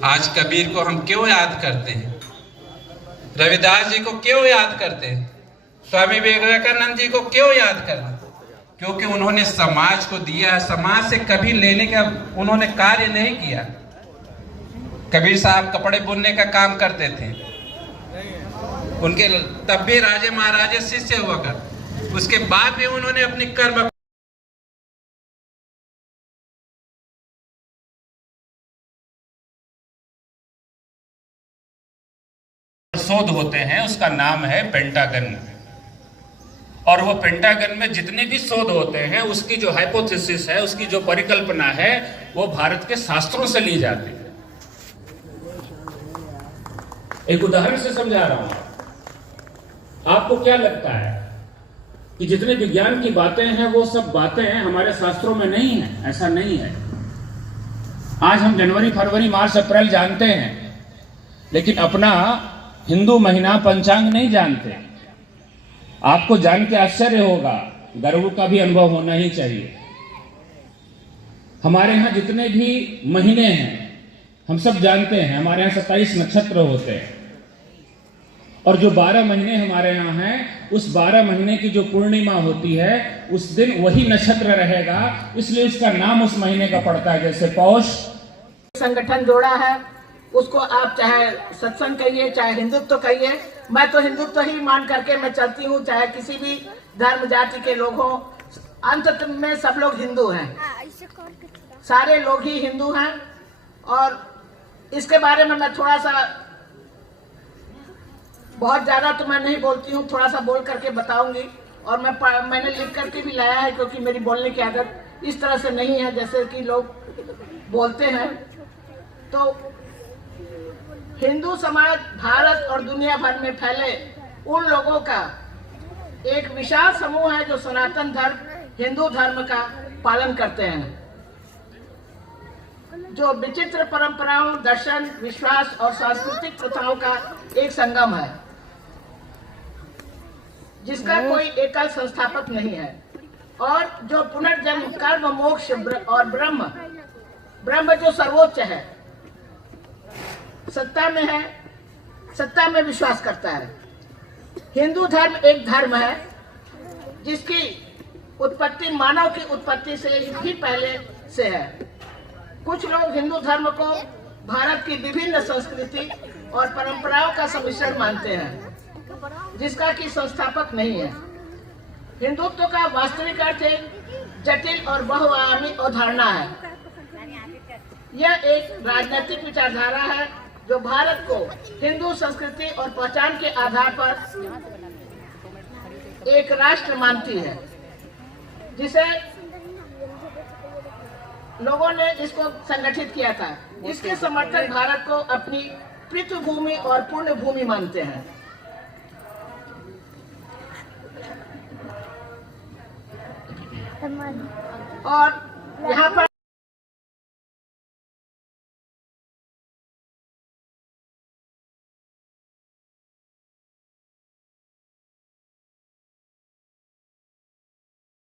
आज कबीर को हम क्यों याद करते हैं, रविदास जी को क्यों याद करते हैं, स्वामी विवेकानंद जी को क्यों याद करते हैं? क्योंकि उन्होंने समाज को दिया है, समाज से कभी लेने का उन्होंने कार्य नहीं किया। कबीर साहब कपड़े बुनने का काम करते थे, उनके तब भी राजे महाराजे शिष्य हुआ कर, उसके बाद भी उन्होंने अपनी कर्म शोध होते हैं, उसका नाम है पेंटागन। और वो पेंटागन में जितने भी शोध होते हैं उसकी जो हाइपोथेसिस है, उसकी जो परिकल्पना है, वो भारत के शास्त्रों से ली जाती है। एक उदाहरण से समझा रहा हूं। आपको क्या लगता है कि जितने विज्ञान की बातें हैं वो सब बातें हमारे शास्त्रों में नहीं है? ऐसा नहीं है। आज हम जनवरी, फरवरी, मार्च, अप्रैल जानते हैं, लेकिन अपना हिंदू महीना पंचांग नहीं जानते। आपको जान के आश्चर्य होगा, गर्व का भी अनुभव होना ही चाहिए। हमारे यहाँ जितने भी महीने हैं हम सब जानते हैं। हमारे यहाँ 27 नक्षत्र होते हैं और जो 12 महीने हमारे यहाँ हैं, उस 12 महीने की जो पूर्णिमा होती है उस दिन वही नक्षत्र रहेगा, इसलिए उसका नाम उस महीने का पड़ता है। जैसे पौष संगठन जोड़ा है, उसको आप चाहे सत्संग कहिए चाहे हिंदुत्व कहिए, मैं तो हिंदुत्व ही मान करके मैं चलती हूँ। चाहे किसी भी धर्म जाति के लोग हों, अंत में सब लोग हिंदू हैं, सारे लोग ही हिंदू हैं। और इसके बारे में मैं थोड़ा सा, बहुत ज्यादा तो मैं नहीं बोलती हूँ, थोड़ा सा बोल करके बताऊंगी। और मैंने लिख करके भी लाया है, क्योंकि मेरी बोलने की आदत इस तरह से नहीं है जैसे कि लोग बोलते हैं। तो हिंदू समाज भारत और दुनिया भर में फैले उन लोगों का एक विशाल समूह है जो सनातन धर्म, हिंदू धर्म का पालन करते हैं, जो विचित्र परंपराओं, दर्शन, विश्वास और सांस्कृतिक प्रथाओं का एक संगम है, जिसका कोई एकल संस्थापक नहीं है, और जो पुनर्जन्म, कर्म, मोक्ष और ब्रह्म जो सर्वोच्च है, सत्ता में है, सत्ता में विश्वास करता है। हिंदू धर्म एक धर्म है जिसकी उत्पत्ति मानव की उत्पत्ति से भी पहले से है। कुछ लोग हिंदू धर्म को भारत की विभिन्न संस्कृति और परंपराओं का सम्मिश्रण मानते हैं, जिसका कि संस्थापक नहीं है। हिंदुत्व का वास्तविक अर्थ एक जटिल और बहुआयामी अवधारणा है। यह एक राजनीतिक विचारधारा है जो भारत को हिंदू संस्कृति और पहचान के आधार पर एक राष्ट्र मानती है, जिसे लोगों ने इसको संगठित किया था। इसके समर्थक भारत को अपनी पितृभूमि और पुण्य भूमि मानते हैं। और यहाँ पर